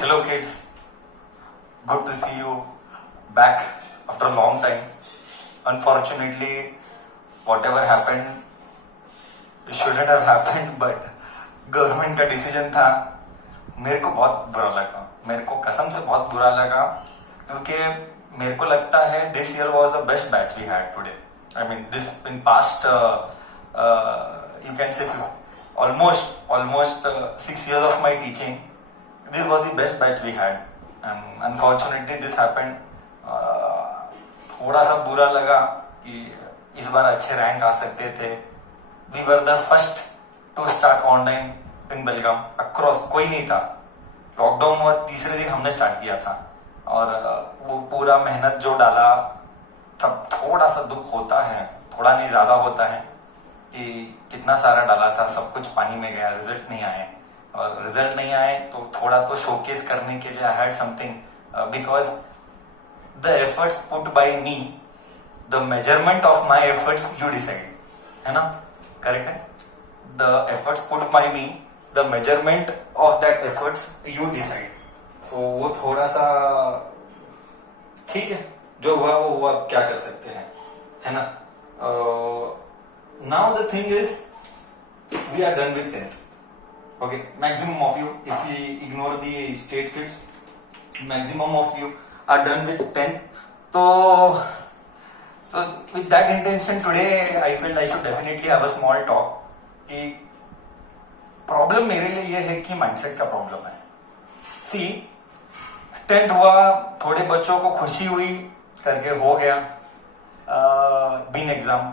Hello kids, good to see you back after a long time. Unfortunately, whatever happened, it shouldn't have happened, but government का decision था. मेरे को बहुत बुरा लगा, मेरे को कसम से बहुत बुरा लगा, क्योंकि मेरे को लगता है this year was the best batch we had today. I mean this in past you can say almost 6 years of my teaching, this was the best batch we had, and unfortunately this happened. थोड़ा सा बुरा लगा कि इस बार अच्छे rank आ सकते थे. We were the first to start online in Belgaum across, कोई नहीं था. लॉकडाउन हुआ तीसरे दिन हमने स्टार्ट किया था, और वो पूरा मेहनत जो डाला तब थोड़ा सा दुख होता है, थोड़ा नहीं ज्यादा होता है, कि कितना सारा डाला था, सब कुछ पानी में गया, रिजल्ट नहीं आए. और रिजल्ट नहीं आए तो थोड़ा तो शोकेस करने के लिए I had something, because the efforts put by me, the measurement of my efforts you decide, है ना, करेक्ट है. The efforts put by me, the measurement of that efforts you decide. So वो थोड़ा सा ठीक है, जो हुआ वो हुआ, क्या कर सकते हैं, है ना. Now the thing is, we are done with 10th. Okay, maximum of you, if we ignore the state kids, maximum of you are done with 10th. So with that intention today, I felt I should definitely have a small talk. कि problem मेरे लिए ये है कि mindset का problem है. सी 10th हुआ, थोड़े बच्चों को खुशी हुई करके हो गया बीन एग्जाम.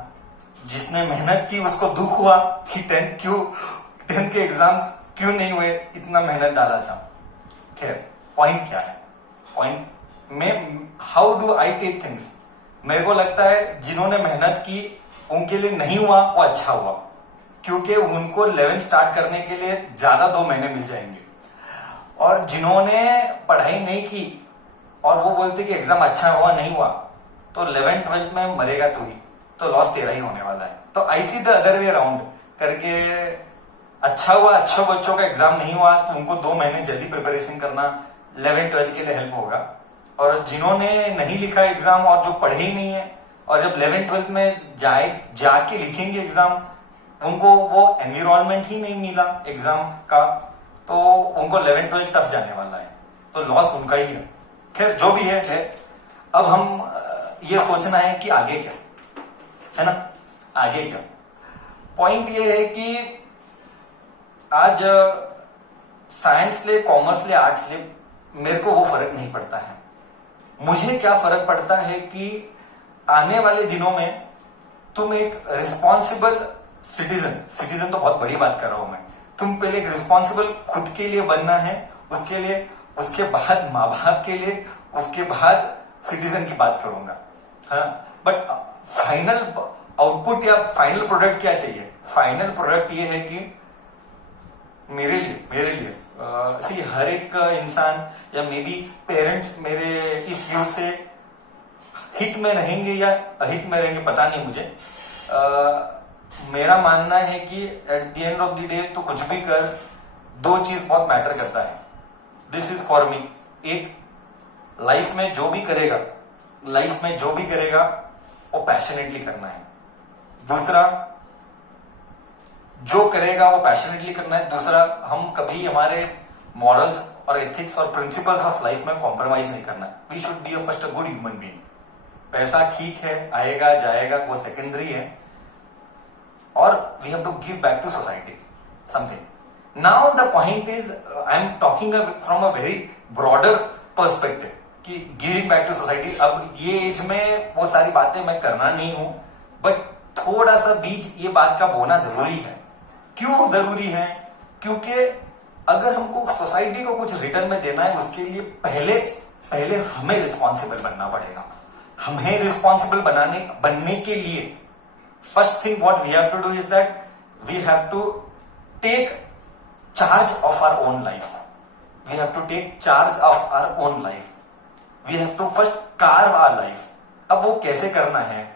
जिसने मेहनत की उसको दुख हुआ कि 10th के एग्जाम्स क्यों नहीं हुए, इतना मेहनत डाला था. खैर, पॉइंट क्या है, पॉइंट में how do I take things. मेरे को लगता है जिन्होंने मेहनत की उनके लिए नहीं हुआ वो अच्छा हुआ, क्योंकि उनको 11 स्टार्ट करने के लिए ज्यादा 2 महीने मिल जाएंगे. और जिन्होंने पढ़ाई नहीं की और वो बोलते कि एग्जाम अच्छा हुआ नहीं हुआ, तो 11th-12th में मरेगा तू ही, तो लॉस तेरा ही होने वाला है. तो I see the other way around करके, अच्छा हुआ अच्छे बच्चों का एग्जाम नहीं हुआ तो उनको 2 महीने जल्दी प्रिपरेशन करना 11th-12th के लिए हेल्प होगा. और जिन्होंने नहीं लिखा एग्जाम और जो पढ़े ही नहीं है, और जब 11th-12th में जाके लिखेंगे एग्जाम, उनको वो एनवायरमेंट ही नहीं मिला एग्जाम का, तो उनको 11th-12th टफ जाने वाला है, तो लॉस उनका ही है. खैर, जो भी है, अब हम ये सोचना है कि आगे क्या, है ना, आगे क्या. पॉइंट ये है कि आज साइंस ले, कॉमर्स ले, आर्ट्स ले, मेरे को वो फर्क नहीं पड़ता है. मुझे क्या फर्क पड़ता है कि आने वाले दिनों में तुम एक रिस्पॉन्सिबल सिटीजन तो बहुत बड़ी बात कर रहा हूं मैं, तुम पहले एक रिस्पॉन्सिबल खुद के लिए बनना है, उसके लिए, उसके बाद माँ बाप के लिए, उसके बाद सिटीजन की बात करूंगा. हाँ, बट फाइनल आउटपुट या फाइनल प्रोडक्ट क्या चाहिए. फाइनल प्रोडक्ट ये है कि मेरे लिए सी हर एक इंसान या मे बी पेरेंट्स मेरे इस व्यू से हित में रहेंगे या अहित में रहेंगे, पता नहीं मुझे. मेरा मानना है कि at the end of the day तो कुछ भी कर, 2 चीज बहुत मैटर करता है. This is for me. एक, लाइफ में जो भी करेगा वो पैशनेटली करना है. दूसरा, जो करेगा वो पैशनेटली करना है. दूसरा, हम कभी हमारे मॉरल्स और एथिक्स और प्रिंसिपल्स ऑफ लाइफ में कॉम्प्रोमाइज नहीं करना है. We should be first a good human being. पैसा ठीक है, आएगा जाएगा, वो सेकेंडरी है, और we have to give back to society something. Now the point is, I am talking from a very broader perspective कि गिविंग बैक टू सोसाइटी. अब ये एज में वो सारी बातें मैं करना नहीं हूं, बट थोड़ा सा बीज ये बात का बोना जरूरी है. क्यों जरूरी है? क्योंकि अगर हमको सोसाइटी को कुछ रिटर्न में देना है, उसके लिए पहले हमें रिस्पॉन्सिबल बनना पड़ेगा. हमें रिस्पॉन्सिबल बनने के लिए first thing what we have to do is that we have to take charge of our own life. We have to take charge of our own life. We have to first carve our life. अब वो कैसे करना है,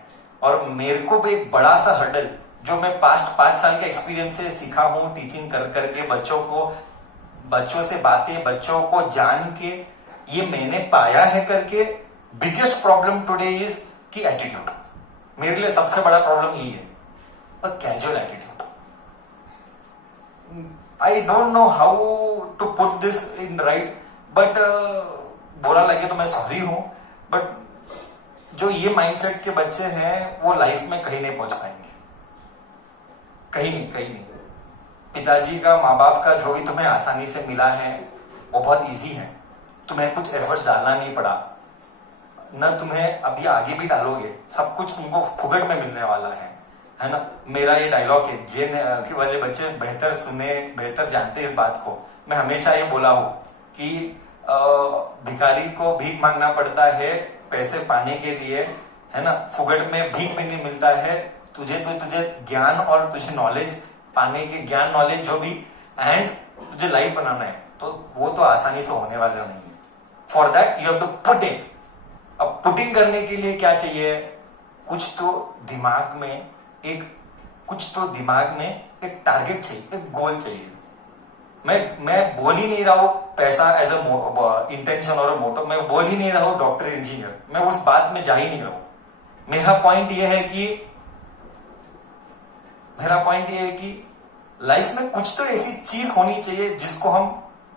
और मेरे को भी एक बड़ा सा हर्डल जो मैं पास्ट 5 साल के एक्सपीरियंस से सीखा हूं टीचिंग कर करके बच्चों को बच्चों से बातें, बच्चों को जान के, ये मैंने पाया है करके बिगेस्ट प्रॉब्लम टुडे इज कि एटीट्यूड। मेरे लिए सबसे बड़ा प्रॉब्लम यही है, a casual attitude. I don't know how to put this in right, but बुरा लगे तो मैं सॉरी हूं, बट जो ये माइंडसेट के बच्चे हैं वो लाइफ में कहीं नहीं पहुंच पाएंगे, कहीं नहीं, कहीं नहीं। पिताजी का, माँ बाप का जो भी तुम्हें आसानी से मिला है वो बहुत इजी है, तुम्हें कुछ एफर्ट्स डालना नहीं पड़ा, न तुम्हें अभी आगे भी डालोगे, सब कुछ तुमको फुकट में मिलने वाला है ना। मेरा ये डायलॉग है, जिन वाले बच्चे बेहतर सुने, बेहतर जानते इस बात को, मैं हमेशा ये बोला हूं कि भिखारी को भीख मांगना पड़ता है पैसे पाने के लिए, है ना, फुकट में भीख भी नहीं मिलता है। तुझे ज्ञान और तुझे नॉलेज पाने के, ज्ञान नॉलेज जो भी, एंड तुझे लाइफ बनाना है, तो वो तो आसानी से होने वाला नहीं है। For that you have to put in. अब पुटिंग करने के लिए क्या चाहिए, कुछ तो दिमाग में एक टारगेट चाहिए, एक गोल चाहिए। मैं बोल ही नहीं रहा हूं पैसा एज अ इंटेंशन और मोटो, मैं बोल ही नहीं रहा हूं डॉक्टर इंजीनियर, मैं उस बात में जा ही नहीं रहा हूं। मेरा पॉइंट यह है कि लाइफ में कुछ तो ऐसी चीज होनी चाहिए जिसको हम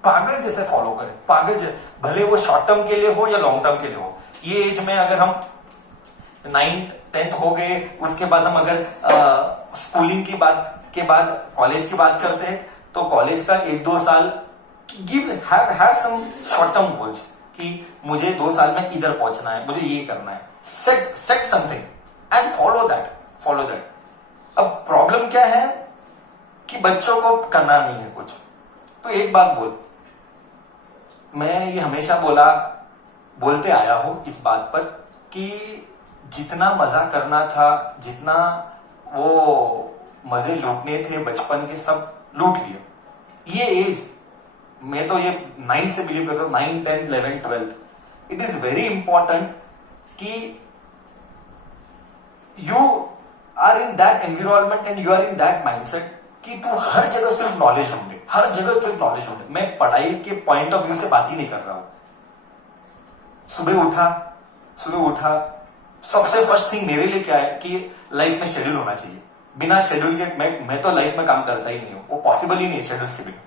पागल जैसे फॉलो करें, पागल जैसे, भले वो शॉर्ट टर्म के लिए हो या लॉन्ग टर्म के लिए हो। ये एज में अगर हम 9th 10th हो गए, उसके बाद हम अगर स्कूलिंग के बाद कॉलेज की बात करते हैं, तो कॉलेज का 1-2 साल have some short term goals कि मुझे 2 साल में इधर पहुंचना है, मुझे ये करना है, set something and follow that. अब प्रॉब्लम क्या है कि बच्चों को करना नहीं है कुछ। तो एक बात मैं ये हमेशा बोलते आया हूं इस बात पर कि जितना मजा करना था, जितना वो मजे लूटने थे बचपन के, सब लूट लिए। ये एज, मैं तो ये 9 से बिलीव करता हूं, 9, 10, 11, 12, इट इज वेरी इंपॉर्टेंट कि you are in that environment and you are in that mindset कि तू हर जगह सिर्फ नॉलेज ढूंढे, हर जगह सिर्फ नॉलेज ढूंढे। मैं पढ़ाई के पॉइंट ऑफ व्यू से बात ही नहीं कर रहा हूं। सुबह उठा, सबसे फर्स्ट थिंग मेरे लिए क्या है कि लाइफ में शेड्यूल होना चाहिए। बिना शेड्यूल के मैं तो लाइफ में काम करता ही नहीं हूं, वो पॉसिबल ही नहीं है शेड्यूल्स के बिना।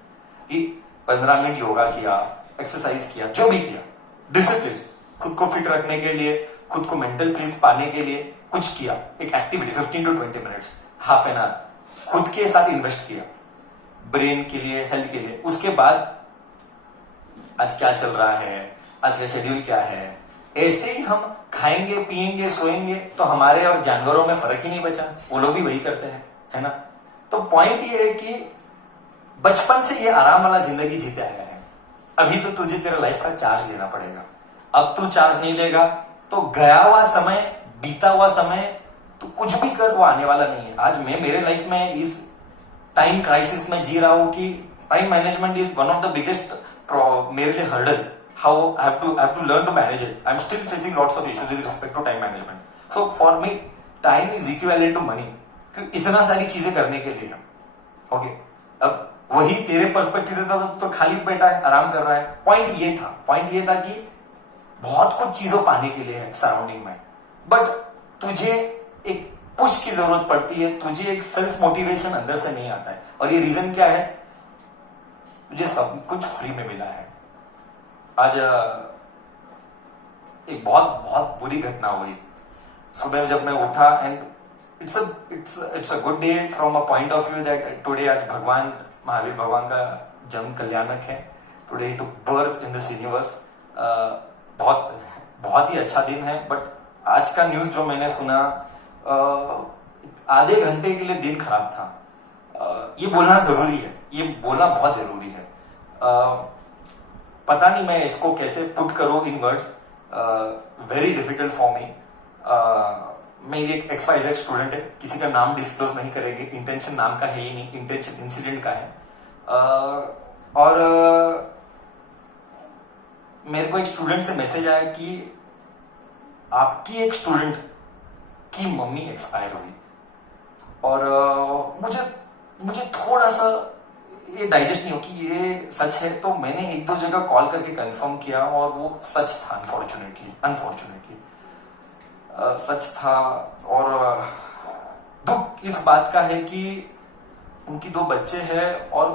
कि 15 मिनट योगा किया, एक्सरसाइज किया, जो भी किया, डिसिप्लिन, खुद को फिट रखने के लिए, खुद को मेंटल पीस पाने के लिए कुछ किया, एक activity 15 to 20 minutes, half an hour खुद के साथ इन्वेस्ट किया, ब्रेन के लिए, हेल्थ के लिए। उसके बाद आज क्या चल रहा है, आज का शेड्यूल क्या है, ऐसे ही हम खाएंगे, पिएंगे, सोएंगे, तो हमारे और जानवरों में फर्क ही नहीं बचा। वो लोग भी वही करते हैं, है ना। तो पॉइंट ये है कि बचपन से ये आराम वाला जिंदगी जीते आया है। अभी तो तुझे तेरा लाइफ का चार्ज लेना पड़ेगा। अब तू चार्ज नहीं लेगा तो गया हुआ समय, बीता हुआ समय, तो कुछ भी कर, वो आने वाला नहीं है। आज मैं मेरे लाइफ में इस टाइम क्राइसिस में जी रहा हूं कि time management is one of the biggest मेरे लिए hurdle. How I have to learn to manage it. I'm still facing lots of issues with respect to time management. So for me, time is equivalent to money. क्योंकि इतना सारी चीजें करने के लिए, okay. अब वही तेरे पर्सपेक्टिव से तो खाली बैठा है, आराम कर रहा है। पॉइंट ये था कि बहुत कुछ चीजों पाने के लिए है सराउंडिंग में, बट तुझे एक पुश की जरूरत पड़ती है, तुझे एक सेल्फ मोटिवेशन अंदर से नहीं आता है। और ये रीजन क्या है, तुझे सब कुछ फ्री में मिला है। आज एक बहुत बुरी घटना हुई सुबह जब मैं उठा, and it's a good day from a point of view that today, आज भगवान महावीर भगवान का जन्म कल्याणक है। Today to birth in this universe. बहुत ही अच्छा दिन है। बट आज का न्यूज जो मैंने सुना, आधे घंटे के लिए दिन खराब था। ये बोलना जरूरी है, ये बोलना बहुत जरूरी है। पता नहीं मैं इसको कैसे पुट करूं in words, very difficult for me. मैं एक XYZ स्टूडेंट है, किसी का नाम डिस्क्लोज नहीं करेंगे, इंटेंशन नाम का है ही नहीं, इंटेंशन इंसिडेंट का है। और मेरे को एक स्टूडेंट से मैसेज आया कि आपकी एक स्टूडेंट की मम्मी एक्सपायर हुई। और मुझे थोड़ा सा ये डाइजेस्ट नहीं हो कि ये सच सच है, तो मैंने एक दो जगह कॉल करके कंफर्म किया और वो सच था। अनफॉर्चुनेटली सच था। और दुख इस बात का है कि उनकी दो बच्चे हैं और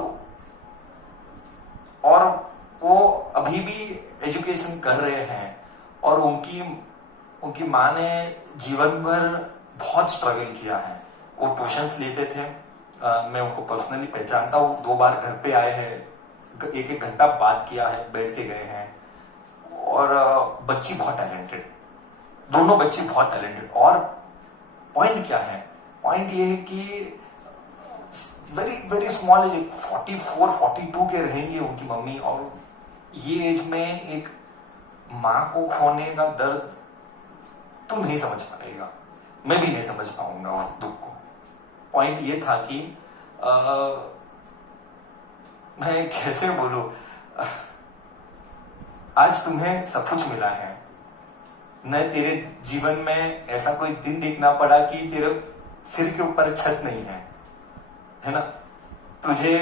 वो अभी भी एजुकेशन कर रहे हैं और उनकी माँ ने जीवन भर बहुत स्ट्रगल किया है। वो ट्यूशंस लेते थे, मैं उनको पर्सनली पहचानता हूँ। 2 बार घर पे आए हैं, 1-1 घंटा बात किया है, बैठ के गए हैं। और बच्ची बहुत टैलेंटेड, दोनों बच्ची बहुत टैलेंटेड। और पॉइंट क्या है? पॉइंट ये है कि वेरी वेरी स्मॉल एज, 44-42 के रहेंगे उनकी मम्मी। और ये एज में एक माँ को खोने का दर्द तुम नहीं समझ पाएगा, मैं भी नहीं समझ पाऊंगा उस दुख को। पॉइंट ये था कि मैं कैसे बोलूं, आज तुम्हें सब कुछ मिला है, न तेरे जीवन में ऐसा कोई दिन देखना पड़ा कि तेरे सिर के ऊपर छत नहीं है ना? तुझे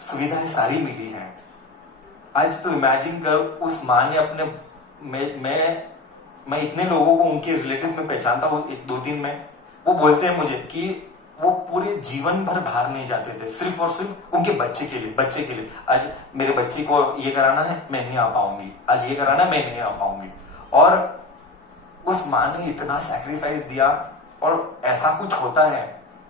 सुविधाएं सारी मिली हैं। आज तू इमेजिन कर, उस माँ ने अपने मैं इतने लोगों को उनके रिलेटिव्स में पहचानता हूँ, 1-2-3 में, वो बोलते हैं मुझे कि वो पूरे जीवन भर बाहर नहीं जाते थे, सिर्फ और सिर्फ उनके बच्चे के लिए। आज मेरे बच्चे को ये कराना है, मैं नहीं आ पाऊंगी, आज ये कराना है, मैं नहीं आ पाऊंगी। और उस माँ ने इतना सैक्रिफाइस दिया। और ऐसा कुछ होता है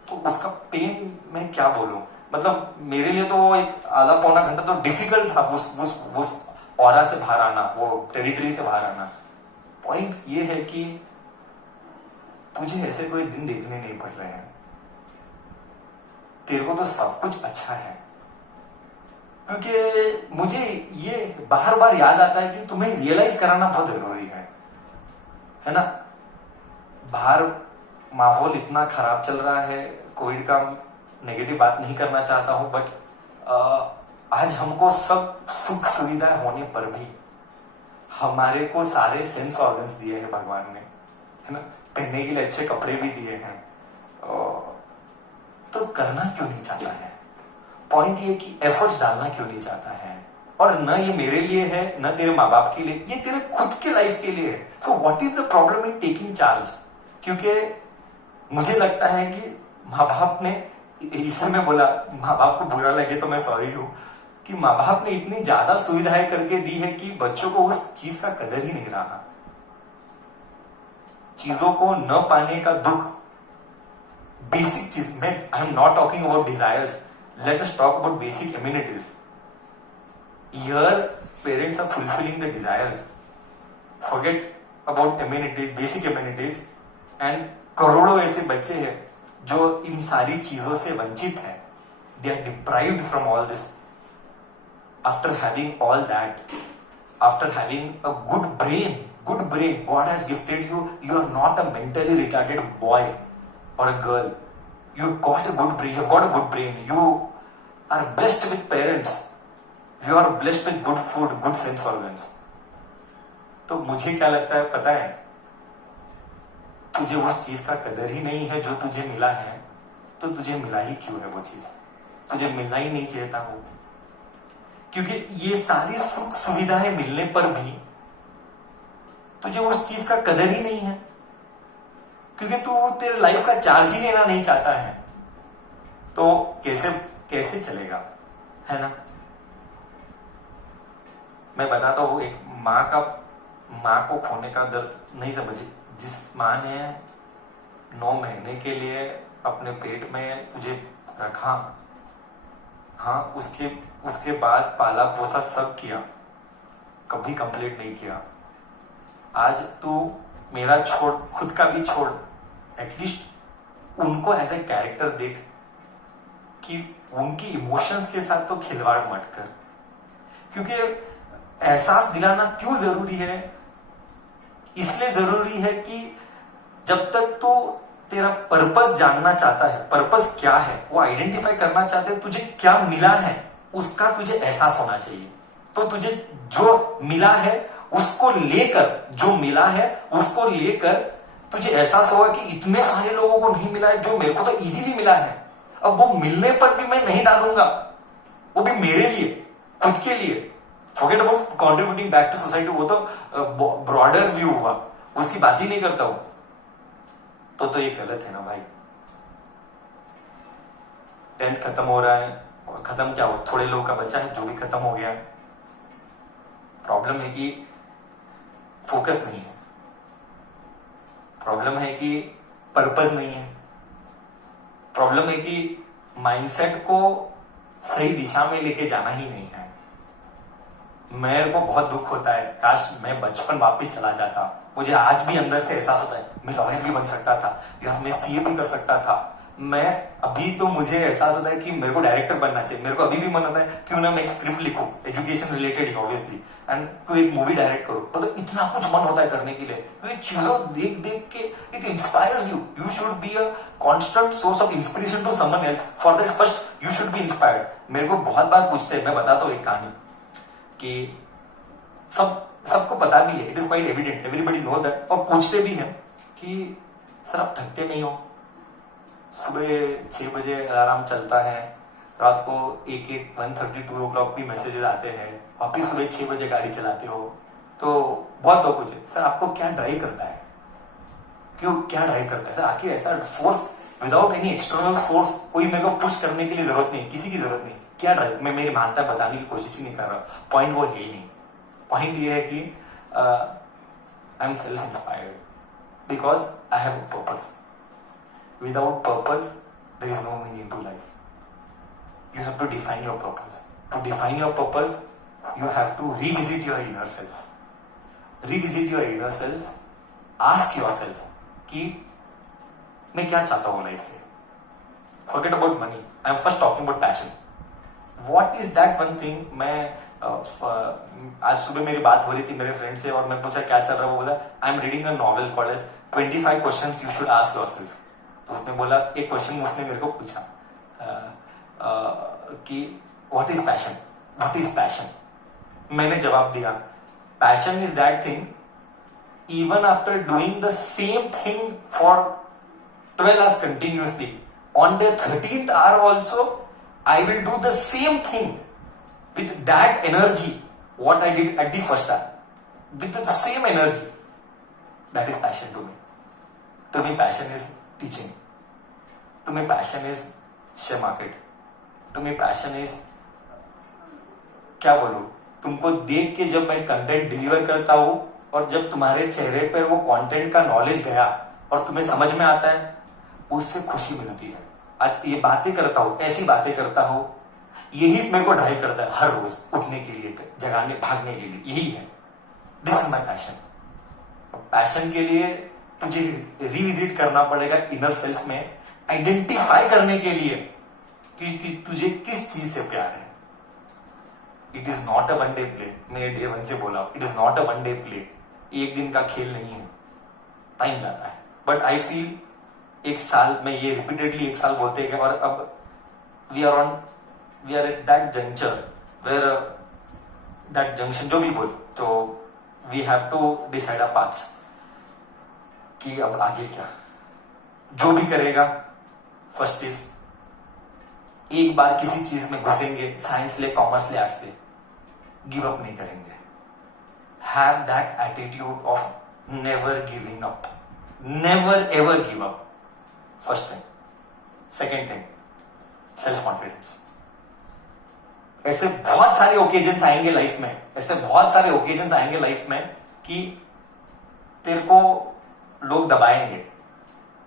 तो उसका पेन मैं क्या बोलूं। मतलब मेरे लिए तो एक आधा पौना घंटा तो डिफिकल्ट था उस ऑरा से बाहर आना, वो टेरिटरी से बाहर आना। पॉइंट ये है कि तुझे ऐसे कोई दिन देखने नहीं पड़ रहे हैं, तेरे को तो सब कुछ अच्छा है। क्योंकि मुझे ये बार बार याद आता है कि तुम्हें रियलाइज कराना बहुत जरूरी है ना? बाहर माहौल इतना खराब चल रहा है, कोविड का नेगेटिव बात नहीं करना चाहता हूं, बट आज हमको सब सुख सुविधाएं होने पर भी हमारे को सारे सेंस ऑर्गन्स दिए हैं भगवान ने, है ना? पहनने के लिए अच्छे कपड़े भी दिए हैं, तो करना क्यों नहीं चाहता है? पॉइंट ये कि एफर्ट्स डालना क्यों नहीं चाहता है? और न ये मेरे लिए है, न तेरे माँ बाप के लिए, ये तेरे खुद के लाइफ के लिए है। So what is the problem in taking charge? क्योंकि मुझे लगता है कि माँ बाप ने, इसलिए मैं बोला माँ बाप को बुरा लगे तो मैं सॉरी हूं, कि माँ बाप ने इतनी ज्यादा सुविधाएं करके दी है कि बच्चों को उस चीज का कदर ही नहीं रहा। चीजों को न पाने का दुख, बेसिक चीज, मैं I am not talking about desires, let us talk about basic immunities. Here parents are fulfilling the desires, forget about immunities, basic immunities. And करोड़ों ऐसे बच्चे हैं जो इन सारी चीजों से वंचित हैं। They are deprived from all this. After having all that, after having a good brain, God has gifted you. You are not a mentally retarded boy or a girl. You've got a good brain. You are blessed with parents. You are blessed with good food, good sense organs. तो मुझे क्या लगता है पता है? तुझे उस चीज का कदर ही नहीं है जो तुझे मिला है, तो तुझे मिला ही क्यों है वो चीज? तुझे मिलना ही नहीं चाहता हो, क्योंकि ये सारी सुख सुविधाएं मिलने पर भी तुझे उस चीज का कदर ही नहीं है, क्योंकि तू तेरे लाइफ का चार्ज ही लेना नहीं चाहता है। तो कैसे चलेगा, है ना? मैं बताता हूं, एक माँ को खोने का दर्द नहीं समझी। जिस माँ ने 9 महीने के लिए अपने पेट में तुझे रखा, हाँ, उसके बाद पाला पोसा सब किया, कभी कंप्लीट नहीं किया। आज तू मेरा छोड़, खुद का भी छोड़, एटलीस्ट उनको एज ए कैरेक्टर देख कि उनकी इमोशंस के साथ तो खिलवाड़ मत कर। क्योंकि एहसास दिलाना क्यों जरूरी है? इसलिए जरूरी है कि जब तक तो तेरा पर्पस जानना चाहता है, पर्पस क्या है वो आइडेंटिफाई करना चाहते है, तुझे क्या मिला है उसका तुझे एहसास होना चाहिए। तो तुझे जो मिला है उसको लेकर, तुझे एहसास होगा कि इतने सारे लोगों को नहीं मिला है जो मेरे को तो इजीली मिला है। अब वो मिलने पर भी मैं नहीं डालूंगा, वो भी मेरे लिए, खुद के लिए, forget about contributing back to society, वो तो ब्रॉडर व्यू हुआ, उसकी बात ही नहीं करता हूं, तो ये गलत है ना भाई। 10th खत्म हो रहा है, खत्म क्या हो, थोड़े लोगों का बच्चा है, जो भी खत्म हो गया। प्रॉब्लम है कि फोकस नहीं है, प्रॉब्लम है कि पर्पस नहीं है, प्रॉब्लम है कि माइंडसेट को सही दिशा में लेके जाना ही नहीं है। मेरे को बहुत दुख होता है, काश मैं बचपन वापस चला जाता। मुझे आज भी अंदर से एहसास होता है मैं लॉयर भी बन सकता था यार, मैं सीए भी कर सकता था। मैं अभी तो मुझे एहसास होता है कि मेरे को डायरेक्टर बनना चाहिए। मेरे को अभी भी मन होता है क्यों ना मैं एक स्क्रिप्ट लिखूं, education related he obviously, and कोई एक मूवी डायरेक्ट करो। तो इतना कुछ मन होता है करने के लिए, तो चीजों देख देख के it inspires you. You should be a constant source of inspiration to someone else. For that first you should be inspired. मेरे को बहुत बार पूछते हैं, मैं बताता हूँ एक कहानी कि सबको पता भी है, it is quite evident, everybody knows that, और पूछते भी हैं कि सर आप थकते नहीं हो? सुबह 6 बजे अलार्म चलता है, रात को 1:30 2 o'clock भी मैसेजेस आते हैं, वापिस सुबह 6 बजे गाड़ी चलाते हो। तो बहुत लोग पूछे सर आपको क्या ड्राइव करता है, क्यों क्या ड्राइव करता है सर? आखिर ऐसा force without any external source, कोई मेरे को पुश करने के लिए जरूरत नहीं, किसी की जरूरत नहीं, क्या ड्राइव? मैं मेरी मानता बताने की कोशिश ही नहीं कर रहा, पॉइंट वो है ही नहीं। पॉइंट ये है कि I am self inspired because I have a purpose. Without purpose, there is no meaning to life. You have to define your purpose. To define your purpose, you have to revisit your inner self. Revisit your inner self. Ask yourself कि मैं क्या चाहता हूँ life से। Forget about money. I am first talking about passion. What is that one thing? मैं आज सुबह मेरी बात हो रही थी मेरे फ्रेंड से और मैं पूछा क्या चल रहा है, वो बोला I am reading a novel called as 25 questions you should ask yourself. तो उसने बोला, एक क्वेश्चन उसने मेरे को पूछा कि what is passion, what is passion? मैंने जवाब दिया, passion is that thing even after doing the same thing for 12 hours continuously, on the 13th hour also I will do the same thing with that energy what I did at the first hour, with the same energy. That is passion to me. To me passion is teaching. To me passion is share market. To me passion is, क्या बोलूं, तुमको देख के जब मैं content deliver करता हूं और जब तुम्हारे चेहरे पर वो कंटेंट का नॉलेज गया और तुम्हें समझ में आता है, उससे खुशी मिलती है। आज ये बातें करता हूं, ऐसी बातें करता हूं, यही मेरे को ड्राइव करता है हर रोज उठने के लिए, जगाने भागने के लिए, यही है। This is my passion. Passion के लिए तुझे रिविजिट करना पड़ेगा इनर सेल्फ में, आइडेंटिफाई करने के लिए कि तुझे किस चीज से प्यार है। It is not a one day play. मैं डे 1 से बोला, it is not a one day play. एक दिन का खेल नहीं है, टाइम जाता है। बट आई फील एक साल में, ये रिपीटेडली एक साल बोलते हैं, और अब we are at that juncture where that junction जो भी बोल, तो we have to decide a path कि अब आगे क्या। जो भी करेगा, फर्स्ट चीज, एक बार किसी चीज में घुसेंगे, साइंस ले, कॉमर्स ले, आर्ट्स ले, गिव अप नहीं करेंगे। Have that attitude of never giving up, never ever give up. First thing. Second thing, self confidence. ऐसे बहुत सारे ओकेजन्स आएंगे लाइफ में, ऐसे बहुत सारे ओकेजन्स आएंगे लाइफ में कि तेरे को लोग दबाएंगे,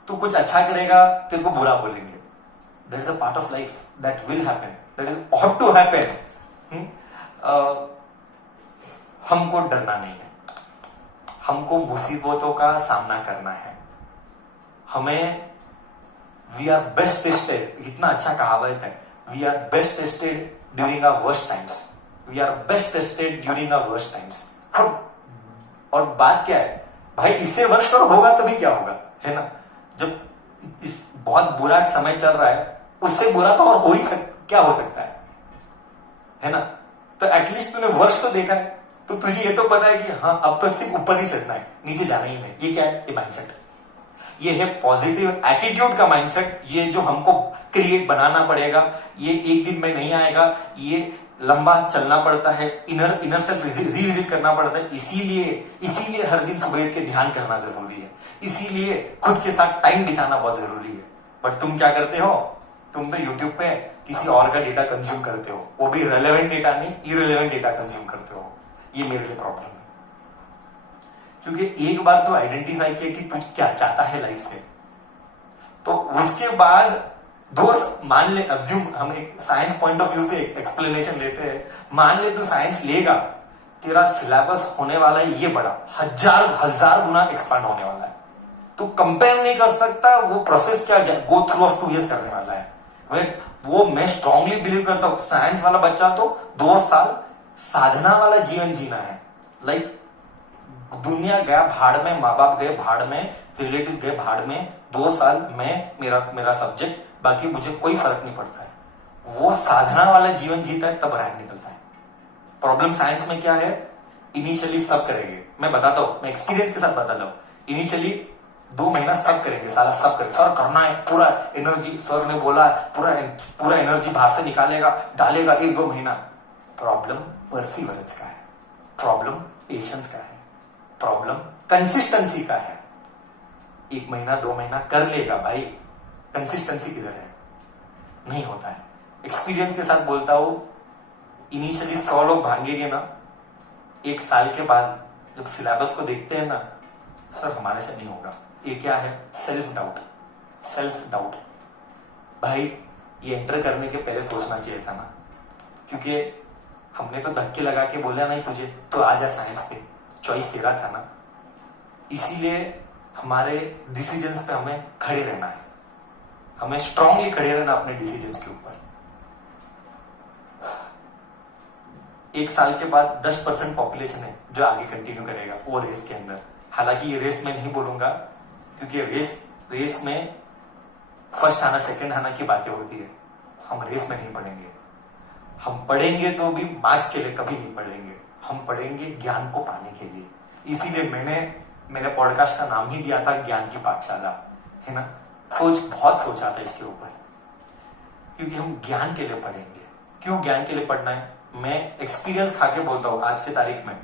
तू कुछ अच्छा करेगा तेरे को बुरा बोलेंगे। That is a part of life, that will happen, that is ought to happen. हमको डरना नहीं है, हमको मुसीबतों का सामना करना है। हमें वी आर बेस्ट टेस्टेड, इतना अच्छा कहावत है, we are best tested during our worst times, we are best tested during our worst times. और बात क्या है भाई, इससे वर्स्ट और होगा तभी क्या होगा, है ना? जब इस बहुत बुरा समय चल रहा है, उससे बुरा तो और हो ही क्या हो सकता है ना? तो एटलीस्ट तूने वर्ष तो देखा है, तो तुझे ये तो पता है कि हाँ अब तो सिर्फ ऊपर ही चढ़ना है, नीचे जाना ही नहीं। ये क्या है? ये माइंडसेट है, ये है पॉजिटिव एटीट्यूड का माइंडसेट। ये जो हमको क्रिएट बनाना पड़ेगा, ये एक दिन में नहीं आएगा, ये लंबा चलना पड़ता है, इनर सेल्फ रिविजिट करना पड़ता है। इसीलिए हर दिन सुबह उठ के ध्यान करना जरूरी है, इसीलिए खुद के साथ टाइम बिताना बहुत जरूरी है। बट तुम क्या करते हो, तुम तो यूट्यूब पे किसी और का डेटा कंज्यूम करते हो, वो भी रेलेवेंट डेटा नहीं, इरेलेवेंट डेटा कंज्यूम करते हो। ये मेरे लिए प्रॉब्लम है, क्योंकि एक बार तो आइडेंटिफाई किया कि तू क्या चाहता है लाइफ से, तो उसके बाद दोस्त मान ले, अज्यूम हम एक साइंस पॉइंट ऑफ व्यू से एक्सप्लेनेशन लेते हैं, मान ले तू साइंस लेगा, तेरा सिलेबस होने वाला है ये बड़ा, हजार गुना एक्सपांड होने वाला है। तू कंपेयर नहीं कर सकता वो प्रोसेस क्या गो थ्रू ऑफ 2 years करने वाला है। वो मैं स्ट्रांगली बिलीव करता हूं, साइंस वाला बच्चा तो 2 साल साधना वाला जीवन जीना है। लाइक दुनिया गया भाड़ में, माँ बाप गए भाड़ में, रिलेटिव गए भाड़ में, 2 साल में मेरा सब्जेक्ट, बाकी मुझे कोई फर्क नहीं पड़ता है। वो साधना वाला जीवन जीता है तब रैंक निकलता है। प्रॉब्लम साइंस में क्या है, इनिशियली सब करेंगे, मैं बताता हूं, मैं एक्सपीरियंस के साथ बताता हूं। इनिशियली 2 महीना सब करेंगे, सारा सब करेंगे, सर करना है, पूरा एनर्जी, सर ने बोला पूरा एनर्जी बाहर से निकालेगा, डालेगा 1-2 महीना। प्रॉब्लम परसिवरेंस का है, प्रॉब्लम पेशेंस का है, प्रॉब्लम कंसिस्टेंसी का है। 1 महीना 2 महीना कर लेगा भाई, कंसिस्टेंसी किधर है, नहीं होता है। एक्सपीरियंस के साथ बोलता हूं, इनिशियली 100 लोग भागेंगे ना, 1 साल के बाद जब सिलेबस को देखते हैं ना, सर हमारे से नहीं होगा। ये क्या है, सेल्फ डाउट। भाई ये एंटर करने के पहले सोचना चाहिए था ना, क्योंकि हमने तो धक्के लगा के बोला नहीं तुझे तो आ जा साइंस पे, चॉइस तेरा था ना। इसीलिए हमारे डिसीजंस पे हमें खड़े रहना है, हमें स्ट्रांगली खड़े रहना अपने डिसीजंस के ऊपर। 1 साल के बाद 10% पॉपुलेशन है जो आगे कंटिन्यू करेगा वो रेस के अंदर। हालांकि ये रेस में नहीं बोलूंगा, क्योंकि रेस में फर्स्ट आना सेकंड आना की बातें होती है। हम रेस में नहीं पढ़ेंगे, हम पढ़ेंगे तो भी मार्क्स के लिए कभी नहीं पढ़ेंगे, हम पढ़ेंगे ज्ञान को पाने के लिए। इसीलिए मैंने पॉडकास्ट का नाम ही दिया था ज्ञान की पाठशाला, है ना। बहुत सोचा था इसके ऊपर, क्योंकि हम ज्ञान के लिए पढ़ेंगे। क्यों ज्ञान के लिए पढ़ना है, मैं एक्सपीरियंस खा के बोलता हूं आज की तारीख में।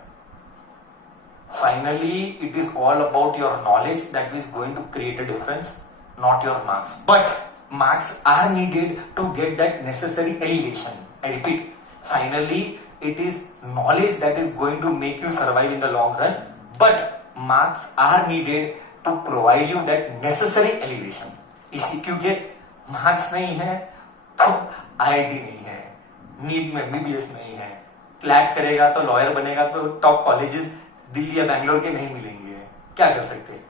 Finally it is all about your knowledge that is going to create a difference, not your marks. But marks are needed to get that necessary elevation. I repeat, finally it is knowledge that is going to make you survive in the long run, but marks are needed to provide you that necessary elevation. इसी क्योंकि marks नहीं है तो IIT नहीं है, NEET में MBBS नहीं है, क्लैट करेगा तो लॉयर बनेगा तो टॉप कॉलेजेस दिल्ली या बैंगलोर के नहीं मिलेंगे। क्या कर सकते,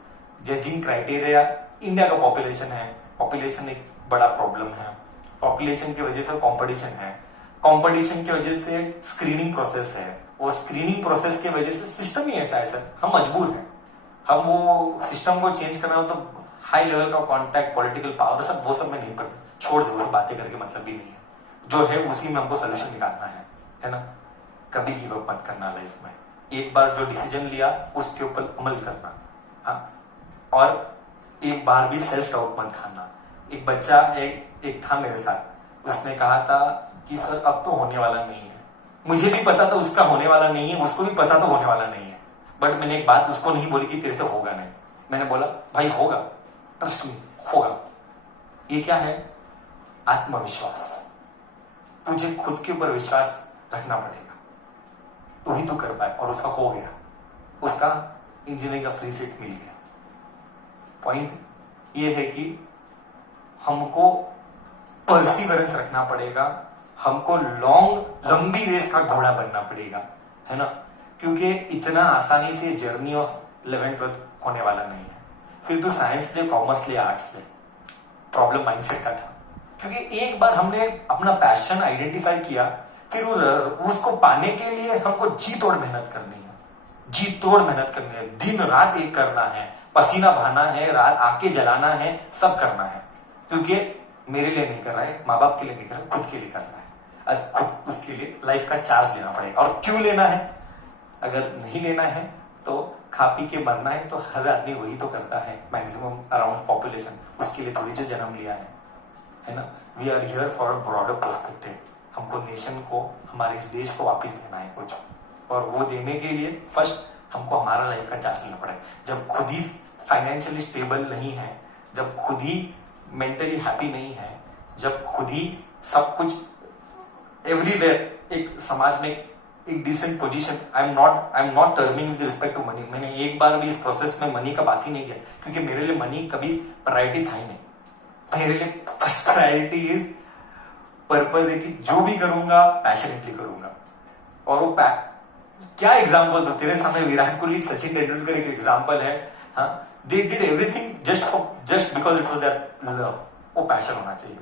जजिंग क्राइटेरिया, इंडिया का पॉपुलेशन है, पॉपुलेशन एक बड़ा प्रॉब्लम है, पॉपुलेशन की वजह से कंपटीशन है, कंपटीशन की वजह से स्क्रीनिंग प्रोसेस है, वो स्क्रीनिंग प्रोसेस की वजह से सिस्टम ही ऐसा है सर, हम मजबूर हैं। हम वो सिस्टम को चेंज करना हो तो हाई लेवल का कॉन्टैक्ट, पॉलिटिकल पावर, सब वो सब में नहीं पड़ता, छोड़ दो, वो बातें करके मतलब भी नहीं है। जो है उसी में हमको सोल्यूशन निकालना है ना। कभी गिव अप मत करना लाइफ में, एक बार जो डिसीजन लिया उसके ऊपर अमल करना, हाँ। और एक बार भी सेल्फ डाउट मत खाना। एक बच्चा एक था मेरे साथ, उसने कहा था कि सर अब तो होने वाला नहीं है। मुझे भी पता था उसका होने वाला नहीं है, उसको भी पता था होने वाला नहीं है, बट मैंने एक बात उसको नहीं बोली कि तेरे से होगा नहीं। मैंने बोला भाई होगा, ट्रस्ट मी होगा। ये क्या है, आत्मविश्वास। तुझे खुद के ऊपर विश्वास रखना पड़ेगा, तू ही तो कर पाए। और उसका हो गया, उसका इंजीनियरिंग का फ्री सीट मिल गया। पॉइंट ये है कि हमको परसिवरेंस रखना पड़ेगा, हमको लंबी रेस का घोड़ा बनना पड़ेगा, है ना। क्योंकि इतना आसानी से जर्नी ऑफ 11th-12th होने वाला नहीं है। फिर तू साइंस ले, कॉमर्स ले, आर्ट्स ले, प्रॉब्लम माइंडसेट का था। क्योंकि एक बार हमने अपना पैशन आइडेंटिफाई किया, फिर उसको पाने के लिए हमको जी तोड़ मेहनत करनी है, जी तोड़ मेहनत करनी है, दिन रात एक करना है, पसीना बहाना है, रात आके जलाना है, सब करना है। क्योंकि मेरे लिए नहीं कर रहा है, माँ बाप के लिए नहीं कर रहा है, खुद के लिए कर रहा है। खुद उसके लिए लाइफ का चार्ज लेना पड़ेगा। और क्यों लेना है, अगर नहीं लेना है तो खा पी के मरना है, तो हर आदमी वही तो करता है, मैक्सिमम अराउंड पॉपुलेशन। उसके लिए थोड़ी जो जन्म लिया है ना। We are here for a broader perspective. हमको नेशन को, हमारे इस देश को वापस देना है कुछ, और वो देने के लिए फर्स्ट हमको हमारा लाइफ का जांच लेना पड़ेगा। जब खुद ही फाइनेंशियली स्टेबल नहीं है, जब खुद ही मेंटली हैप्पी नहीं है, जब खुद ही सब कुछ एवरीवेयर एक समाज में एक decent position, I am not terming with respect to money. मैंने एक बार भी इस प्रोसेस में मनी का बात ही नहीं किया, क्योंकि मेरे लिए मनी कभी प्रायोरिटी था ही नहीं। मेरे लिए फर्स्ट प्रायोरिटी इज पर्पज है कि जो भी करूंगा पैशनेटली करूंगा। और वो क्या एग्जाम्पल दो तेरे सामने, विराट कोहली, सचिन तेंदुलकर एक एग्जाम्पल है। हाँ, they did everything just because it was their love. वो पैशन होना चाहिए,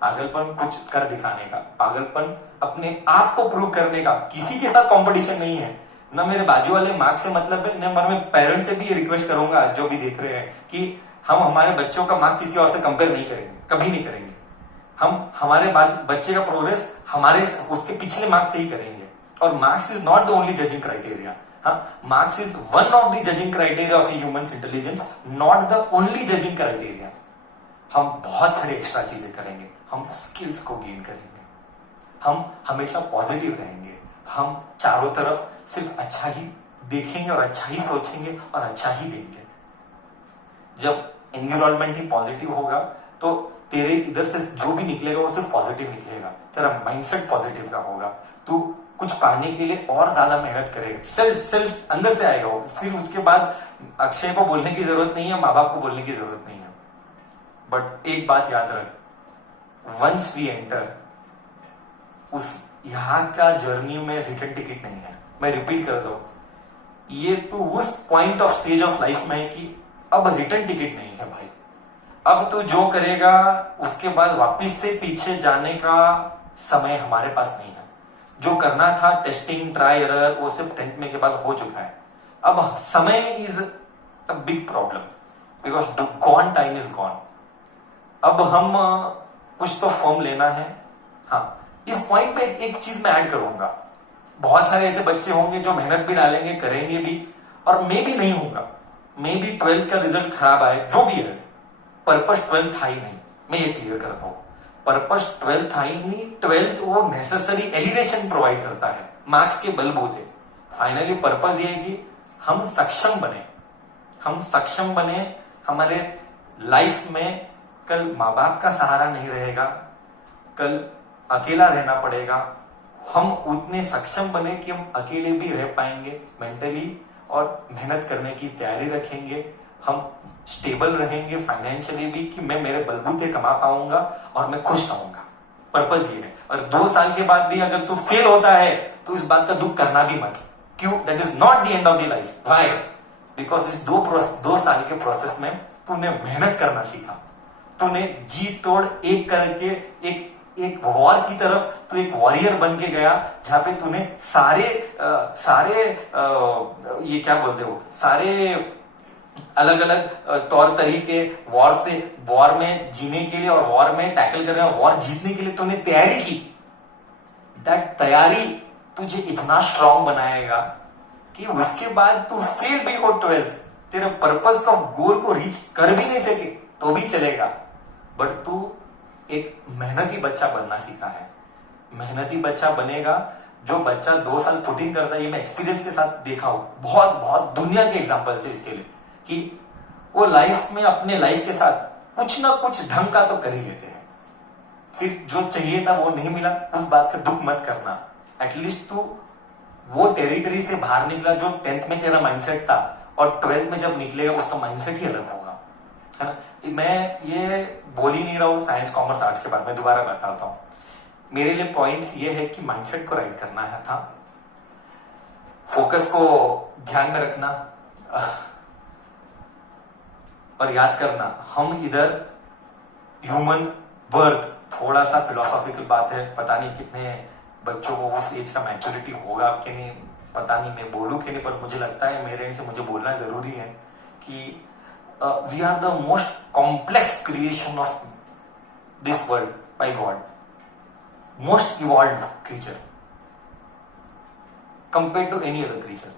पागलपन कुछ कर दिखाने का, पागलपन अपने आप को प्रूव करने का। किसी के साथ कंपटीशन नहीं है, ना मेरे बाजू वाले मार्क्स से मतलब है, ना मैं पेरेंट्स से भी रिक्वेस्ट करूंगा जो भी देख रहे हैं कि हम हमारे बच्चों का मार्क्स किसी और से कंपेयर नहीं करेंगे, कभी नहीं करेंगे। हम हमारे बच्चे का प्रोग्रेस हमारे उसके पिछले मार्क्स से ही करेंगे। और marks is not the only judging criteria. हाँ, marks is one of the judging criteria of human intelligence, not the only judging criteria. हम बहुत सारे एक्स्ट्रा चीजें करेंगे, हम स्किल्स को गेन करेंगे, हम हमेशा पॉजिटिव रहेंगे, हम चारों तरफ सिर्फ अच्छा ही देखेंगे और अच्छा ही सोचेंगे और अच्छा ही देंगे। जब एनवायरमेंट ही पॉजिटिव होगा तो तेरे इधर से जो भी निकलेगा वो सिर्फ पॉजिटिव निकलेगा, तेरा माइंडसेट पॉजिटिव का होगा, तू कुछ पाने के लिए और ज्यादा मेहनत करेगा, सेल्फ अंदर से आएगा वो। फिर उसके बाद अक्षय को बोलने की जरूरत नहीं है, माँ बाप को बोलने की जरूरत नहीं है। बट एक बात याद रख, वंस वी एंटर, उस यहाँ का जर्नी में रिटर्न टिकट नहीं है। मैं रिपीट कर दो, ये तो उस point of stage of life में है कि अब रिटर्न टिकट नहीं है भाई। अब तो जो करेगा उसके बाद वापिस से पीछे जाने का समय हमारे पास नहीं है। जो करना था टेस्टिंग ट्राई एरर, वो सिर्फ 10th में के बाद हो चुका है। अब समय is a big problem, because gone time is gone. अब हम कुछ तो फॉर्म लेना है। हाँ, इस पॉइंट पे एक चीज मैं ऐड करूंगा, बहुत सारे ऐसे बच्चे होंगे जो मेहनत भी डालेंगे, करेंगे भी, और मे भी नहीं होगा, मे बी 12th का रिजल्ट खराब आए, जो भी है, पर्पस 12th था ही नहीं। मैं ये क्लियर करता हूं, पर्पस 12th था ही नहीं। 12th वो नेसेसरी एलिवेशन प्रोवाइड करता है, मार्क्स के बलबूते। फाइनली पर्पस ये है कि हम सक्षम बने, हमारे लाइफ में कल माँ बाप का सहारा नहीं रहेगा, कल अकेला रहना पड़ेगा। हम उतने सक्षम बने कि हम अकेले भी रह पाएंगे मेंटली, और मेहनत करने की तैयारी रखेंगे। हम स्टेबल रहेंगे फाइनेंशियली भी, कि मैं मेरे बलबूते कमा पाऊंगा और मैं खुश रहूंगा। पर्पस ये है। और 2 साल के बाद भी अगर तू फेल होता है तो इस बात का दुख करना भी मत। क्यों? That is not the end of the life. Why? Because इस 2 साल के प्रोसेस में तूने मेहनत करना सीखा, तूने जी तोड़ एक करके एक वॉर की तरफ तू एक वॉरियर बन के गया, जहां पे तूने सारे ये क्या बोलते हो, सारे अलग अलग तौर तरीके वॉर में जीने के लिए और वॉर में टैकल करने और वॉर जीतने के लिए तूने तैयारी की। दैट तैयारी तुझे इतना स्ट्रांग बनाएगा कि उसके बाद तू फेल भी हो 12th, तेरे पर्पस का गोल को रीच कर भी नहीं सके तो भी चलेगा, बट तू एक मेहनती बच्चा बनना सीखा है। मेहनती बच्चा बनेगा। जो बच्चा 2 साल पुटिंग करता है, ये मैं एक्सपीरियंस के साथ देखा हूं, बहुत दुनिया के एग्जांपल है इसके लिए, कि वो लाइफ में अपने लाइफ के साथ कुछ ना कुछ ढंग का तो कर ही लेते हैं। फिर जो चाहिए था वो नहीं मिला, उस बात का दुख मत करना। एटलीस्ट तू वो टेरिटरी से बाहर निकला जो 10th में तेरा माइंडसेट था, और 12th में जब निकलेगा उसका माइंडसेट ही अलग होगा, है ना। मैं ये बोल ही नहीं रहा हूँ साइंस कॉमर्स आर्ट्स के बारे में, दोबारा बताता हूँ। मेरे लिए पॉइंट ये है कि माइंडसेट को राइट करना है था, फोकस को ध्यान में रखना, और याद करना हम इधर ह्यूमन बर्थ, थोड़ा सा फिलोसॉफिकल बात है, पता नहीं कितने बच्चों को उस एज का मैच्योरिटी होगा कि नहीं, पता नहीं मैं बोलूं कि नहीं, पर मुझे लगता है मेरे एंड से मुझे बोलना जरूरी है कि we are the most complex creation of this world by God, most evolved creature compared to any other creature.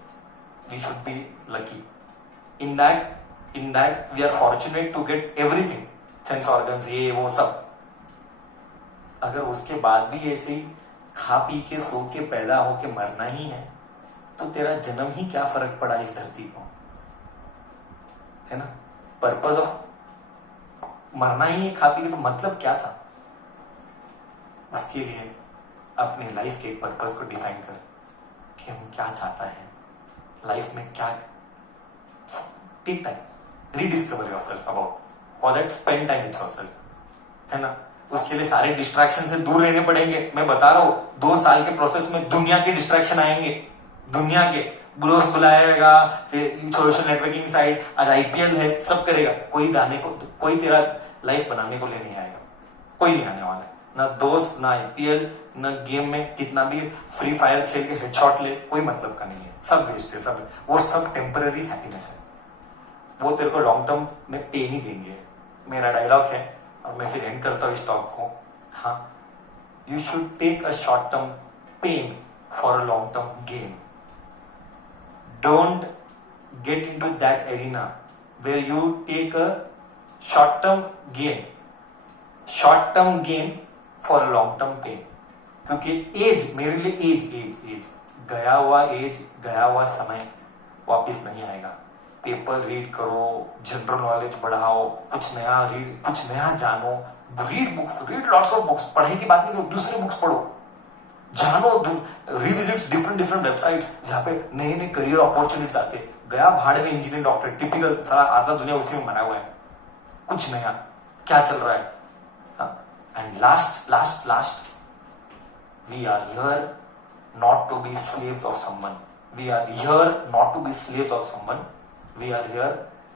We should be lucky in that we are fortunate to get everything, sense organs, ये वो सब, अगर उसके बाद भी ऐसे ही खा P के सो के पैदा होके मरना ही है, तो तेरा जन्म ही क्या फर्क पड़ा इस धरती को, है ना? पर्पस ऑफ मरना ही है खा पी के, तो मतलब क्या था? उसके लिए अपने लाइफ के एक पर्पस को डिफाइन कर कि हम क्या चाहता है लाइफ में, क्या take time, rediscover yourself about, for that spend time with yourself, है ना? उसके लिए सारे डिस्ट्रैक्शन से दूर रहने पड़ेंगे। मैं बता रहा हूं 2 साल के प्रोसेस में दुनिया के डिस्ट्रैक्शन आएंगे, दुनिया के ब्रोस बुलाएगा, फिर सोशल नेटवर्किंग साइट, आज आईपीएल है, सब करेगा, कोई गाने को, कोई तेरा लाइफ बनाने को ले नहीं आएगा, कोई नहीं आने वाला है, ना दोस्त, ना आईपीएल, ना गेम में कितना भी फ्री फायर खेल के हेडशॉट ले, कोई मतलब का नहीं है, सब वेस्ट है, सब वो सब टेम्पररी हैप्पीनेस है, वो तेरे को लॉन्ग टर्म में पे नहीं देंगे। मेरा डायलॉग है और मैं फिर एंड करता हूँ इस टॉक को, हाँ, you should take a short term pain for a long term gain. Don't get into that arena where you take a short-term gain for a long-term pain. क्योंकि एज, मेरे लिए एज गया हुआ एज, गया हुआ समय वापिस नहीं आएगा। पेपर रीड करो, जनरल नॉलेज बढ़ाओ, कुछ नया रीड, कुछ नया जानो, read books, read lots of books, पढ़ाई की बात नहीं करो, दूसरे बुक्स पढ़ो, जानो, रिविजिट डिफरेंट वेबसाइट्स जहाँ पे नए नए करियर अपॉर्चुनिटीज आते। गया भाड़ में इंजीनियर डॉक्टर, टिपिकल, सारा आधा दुनिया उसी में मरा हुआ है, कुछ नया क्या चल रहा है? And last we are here not to be slaves of someone, we are here not to be slaves of someone, we are here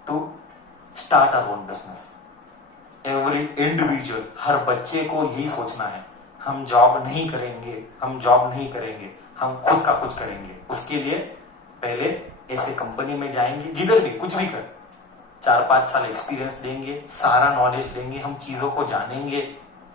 to start our own business. Every individual, हर बच्चे को यही सोचना है, हम जॉब नहीं करेंगे, हम खुद का कुछ करेंगे। उसके लिए पहले ऐसे कंपनी में जाएंगे, जिधर भी कुछ भी कर, 4-5 साल एक्सपीरियंस लेंगे, सारा नॉलेज लेंगे, हम चीजों को जानेंगे,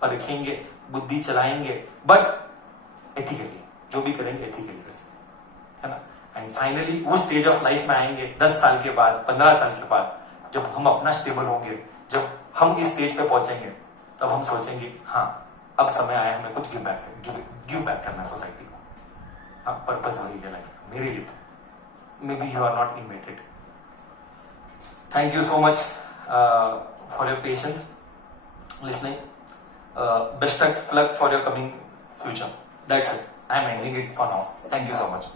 परखेंगे, बुद्धि चलाएंगे, बट एथिकली, जो भी करेंगे एथिकली करेंगे, है ना? एंड फाइनली उस स्टेज ऑफ लाइफ में आएंगे 10 साल के बाद, 15 साल के बाद, जब हम अपना स्टेबल होंगे, जब हम इस स्टेज पे पहुंचेंगे, तब हम सोचेंगे हाँ, अब समय आया हमें कुछ गिव बैक करना सोसाइटी को। हाँ, पर्पस वही है लाइफ का, मेरे लिए तो। Maybe you are not invited. Thank you so much for your patience listening. Best of luck for your coming future. That's it, I am ending it for now. Thank you so much.